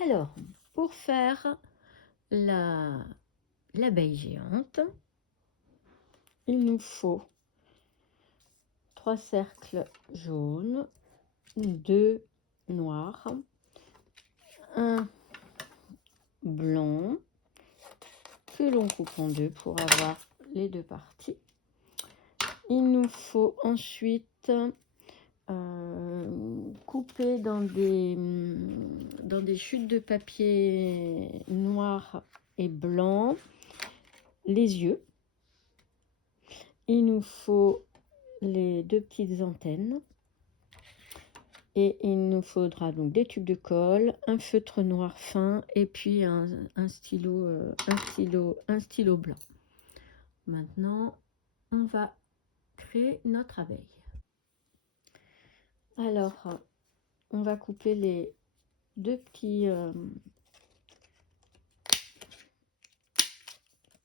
Alors, pour faire l'abeille géante, il nous faut 3 cercles jaunes, 2 noirs, un blanc que l'on coupe en deux pour avoir les deux parties. Il nous faut ensuite couper dans des chutes de papier noir et blanc les yeux. Il nous faut les 2 petites antennes et il nous faudra donc des tubes de colle, un feutre noir fin et puis un stylo blanc. Maintenant, on va créer notre abeille. Alors, on va couper les 2 petits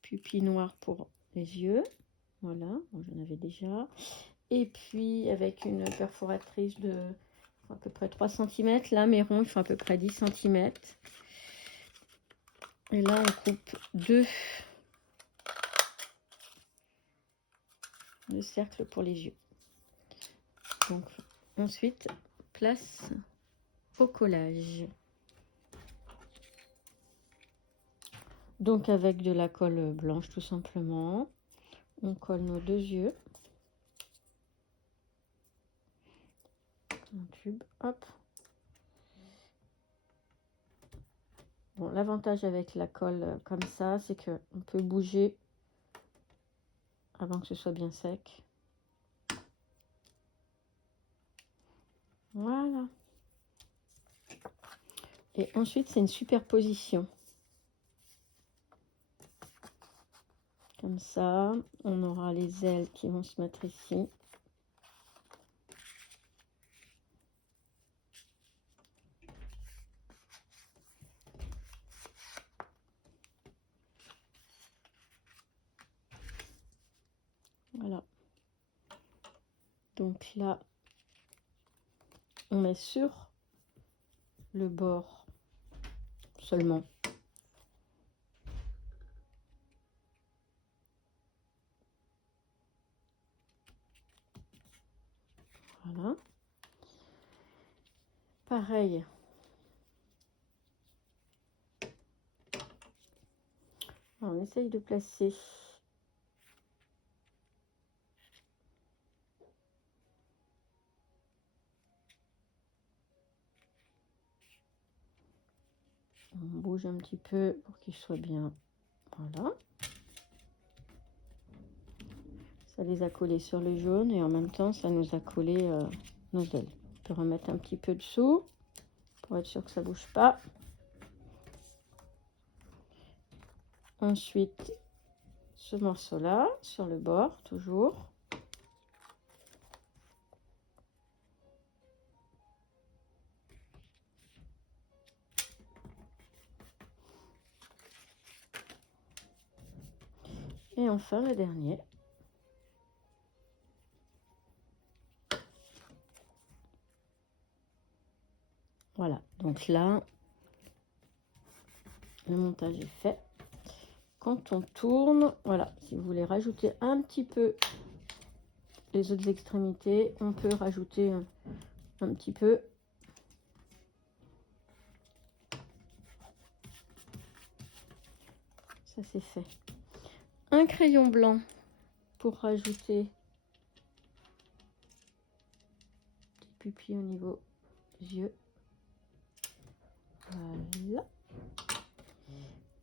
pupilles noirs pour les yeux. Voilà, bon, j'en avais déjà. Et puis avec une perforatrice de à peu près 3 cm. Là, mes ronds, ils font à peu près 10 cm. Et là, on coupe deux cercles pour les yeux. Donc, ensuite, place au collage. Donc, avec de la colle blanche, tout simplement, on colle nos 2 yeux. Un tube, hop. Bon, l'avantage avec la colle comme ça, c'est qu'on peut bouger avant que ce soit bien sec. Voilà. Et ensuite, c'est une superposition. Comme ça, on aura les ailes qui vont se mettre ici. Voilà. Donc là, on met sur le bord seulement. Voilà. Pareil. On essaye de placer on bouge un petit peu pour qu'il soit bien. Voilà. Ça les a collés sur le jaune et en même temps, ça nous a collé nos ailes. On peut remettre un petit peu dessous pour être sûr que ça ne bouge pas. Ensuite, ce morceau-là, sur le bord, toujours. Et enfin, le dernier. Voilà, donc là, le montage est fait. Quand on tourne, voilà, si vous voulez rajouter un petit peu les autres extrémités, on peut rajouter un petit peu. Ça, c'est fait. Un crayon blanc pour rajouter des pupilles au niveau des yeux. Voilà.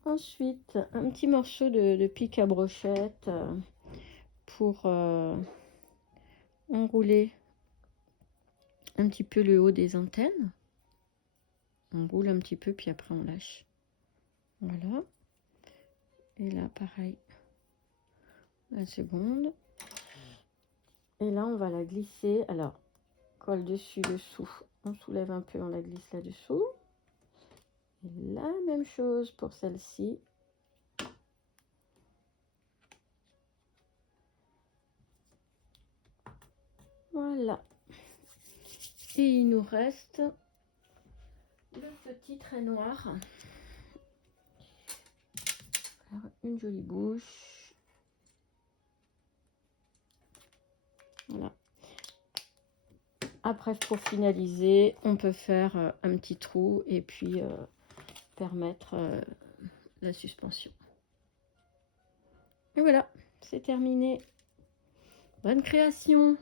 Ensuite, un petit morceau de pic à brochette pour enrouler un petit peu le haut des antennes. On roule un petit peu, puis après on lâche. Voilà. Et là, pareil. La seconde. Et là, on va la glisser. Alors, colle dessus, dessous. On soulève un peu, on la glisse là-dessous. Et la même chose pour celle-ci. Voilà. Et il nous reste le petit trait noir. Alors, une jolie bouche. Voilà. Après, pour finaliser, on peut faire un petit trou et puis permettre la suspension. Et voilà, c'est terminé. Bonne création!